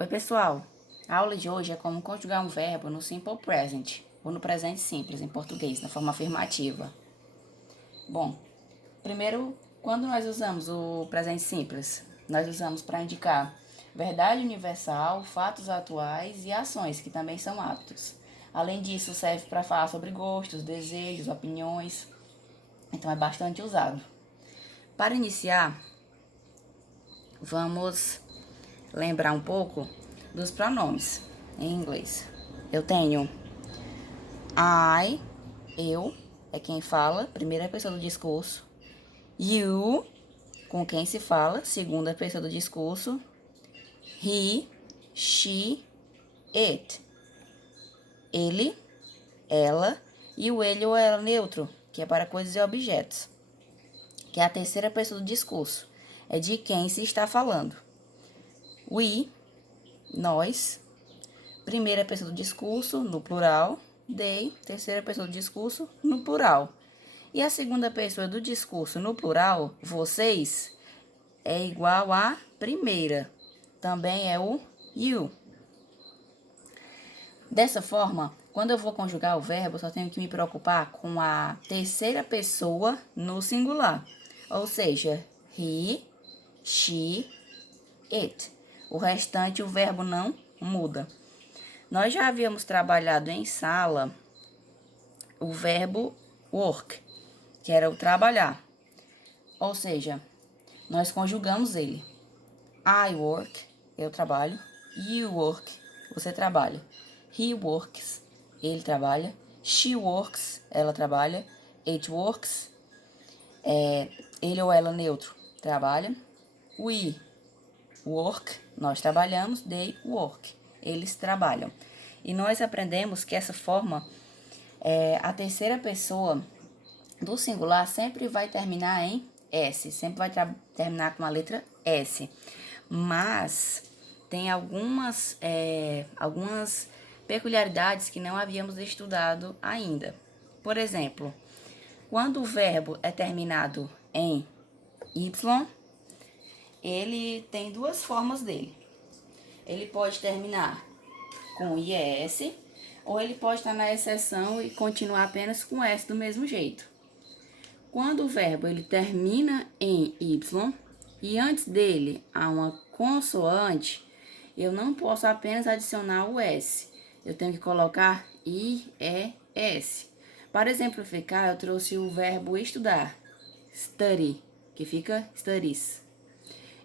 Oi, pessoal! A aula de hoje é como conjugar um verbo no simple present, ou no presente simples, em português, na forma afirmativa. Bom, primeiro, quando nós usamos o presente simples? Nós usamos para indicar verdade universal, fatos atuais e ações, que também são hábitos. Além disso, serve para falar sobre gostos, desejos, opiniões, então é bastante usado. Para iniciar, vamos lembrar um pouco dos pronomes em inglês. Eu tenho I, eu, é quem fala, primeira pessoa do discurso. You, com quem se fala, segunda pessoa do discurso. He, she, it. Ele, ela e o ele ou ela neutro, que é para coisas e objetos, que é a terceira pessoa do discurso. É de quem se está falando. We, nós, primeira pessoa do discurso, no plural. They, terceira pessoa do discurso, no plural. E a segunda pessoa do discurso, no plural, vocês, é igual à primeira. Também é o you. Dessa forma, quando eu vou conjugar o verbo, eu só tenho que me preocupar com a terceira pessoa no singular. Ou seja, he, she, it. O restante, o verbo não muda. Nós já havíamos trabalhado em sala o verbo work, que era o trabalhar. Ou seja, nós conjugamos ele. I work, eu trabalho. You work, você trabalha. He works, ele trabalha. She works, ela trabalha. It works, ele ou ela neutro, trabalha. We work, nós trabalhamos. They work, eles trabalham. E nós aprendemos que essa forma, a terceira pessoa do singular sempre vai terminar em S, sempre vai terminar com a letra S. Mas tem algumas peculiaridades que não havíamos estudado ainda. Por exemplo, quando o verbo é terminado em Y, ele tem duas formas dele. Ele pode terminar com IS, ou ele pode estar na exceção e continuar apenas com S do mesmo jeito. Quando o verbo ele termina em Y e antes dele há uma consoante, eu não posso apenas adicionar o S. Eu tenho que colocar IES. Para exemplificar, eu trouxe o verbo estudar, study, que fica studies.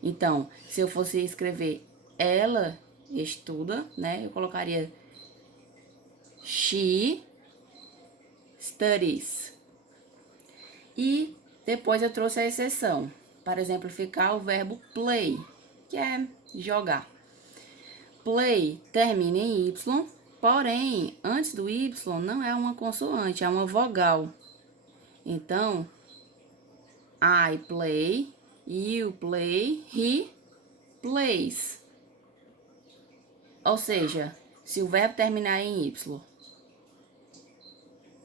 Então, se eu fosse escrever ela estuda, né? Eu colocaria she studies. E depois eu trouxe a exceção, para exemplificar o verbo play, que é jogar. Play termina em Y, porém, antes do Y não é uma consoante, é uma vogal. Então, I play, you play, he plays. Ou seja, se o verbo terminar em Y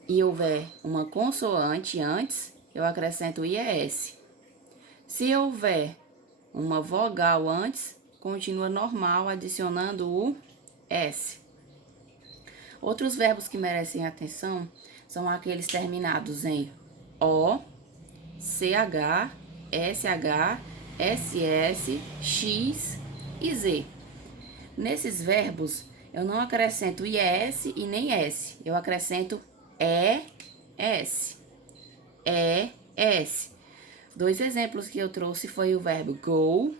e houver uma consoante antes, eu acrescento IES. Se houver uma vogal antes, continua normal, adicionando o S. Outros verbos que merecem atenção são aqueles terminados em O, CH, SH, SS, X e Z. Nesses verbos, eu não acrescento IES e nem S. Eu acrescento ES. ES. Dois exemplos que eu trouxe foi o verbo go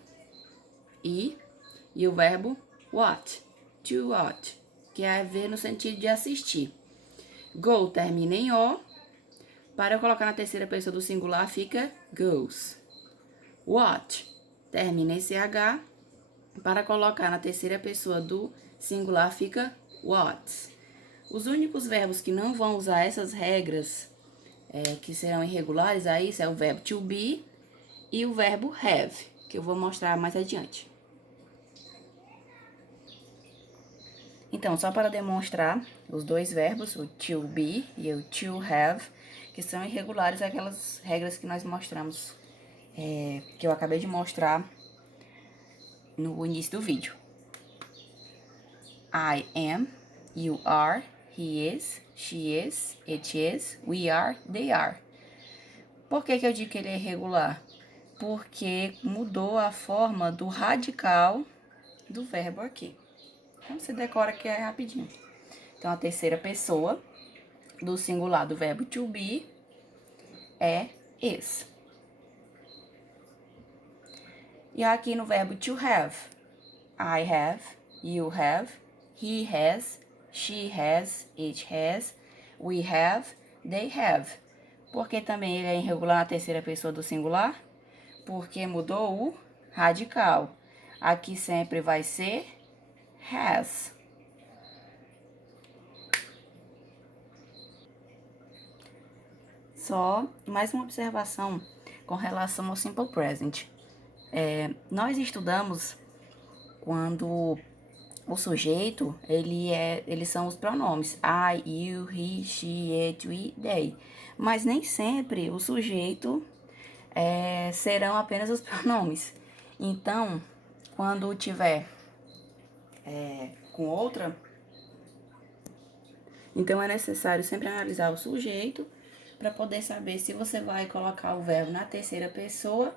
e o verbo watch. To watch, que é ver no sentido de assistir. Go termina em O. Para eu colocar na terceira pessoa do singular, fica goes. Watch termina em CH. Para colocar na terceira pessoa do singular, fica watches. Os únicos verbos que não vão usar essas regras, que serão irregulares, aí é o verbo to be e o verbo have, que eu vou mostrar mais adiante. Então, só para demonstrar os dois verbos, o to be e o to have, que são irregulares, aquelas regras que nós mostramos, que eu acabei de mostrar no início do vídeo. I am, you are, he is, she is, it is, we are, they are. Por que eu digo que ele é irregular? Porque mudou a forma do radical do verbo aqui. Então, você decora que é rapidinho. Então, a terceira pessoa do singular do verbo to be é is. E aqui no verbo to have, I have, you have, he has, she has, it has, we have, they have. Por que também ele é irregular na terceira pessoa do singular? Porque mudou o radical. Aqui sempre vai ser has. Só mais uma observação com relação ao simple present. Nós estudamos quando o sujeito, eles são os pronomes I, you, he, she, it, we, they. Mas nem sempre o sujeito serão apenas os pronomes. Então, quando tiver com outra, então é necessário sempre analisar o sujeito para poder saber se você vai colocar o verbo na terceira pessoa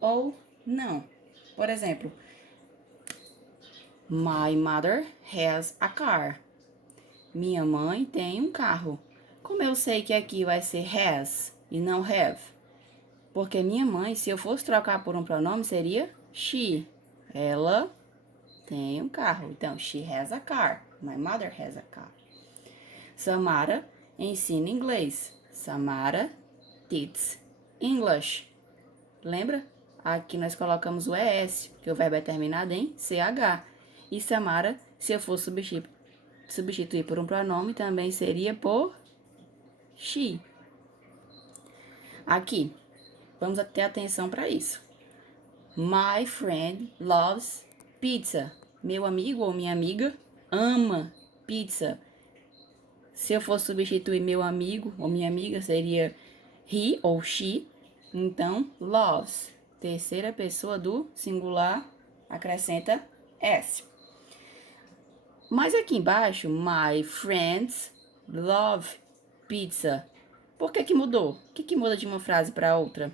ou não. Por exemplo, my mother has a car. Minha mãe tem um carro. Como eu sei que aqui vai ser has e não have? Porque minha mãe, se eu fosse trocar por um pronome, seria she. Ela tem um carro. Então, she has a car. My mother has a car. Samara ensina inglês. Samara teaches English. Lembra? Aqui nós colocamos o ES, que o verbo é terminado em CH. E Samara, se eu for substituir por um pronome, também seria por she. Aqui, vamos ter atenção para isso. My friend loves pizza. Meu amigo ou minha amiga ama pizza. Se eu for substituir meu amigo ou minha amiga, seria he ou she. Então, loves. Terceira pessoa do singular, acrescenta S. Mas aqui embaixo, my friends love pizza. Por que mudou? O que muda de uma frase para outra?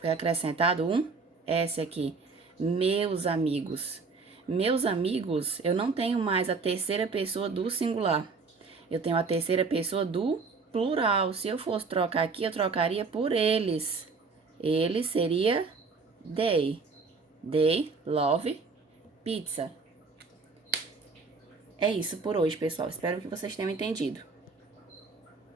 Foi acrescentado um S aqui. Meus amigos. Meus amigos, eu não tenho mais a terceira pessoa do singular. Eu tenho a terceira pessoa do plural. Se eu fosse trocar aqui, eu trocaria por eles. Eles seria they. They love pizza. É isso por hoje, pessoal. Espero que vocês tenham entendido.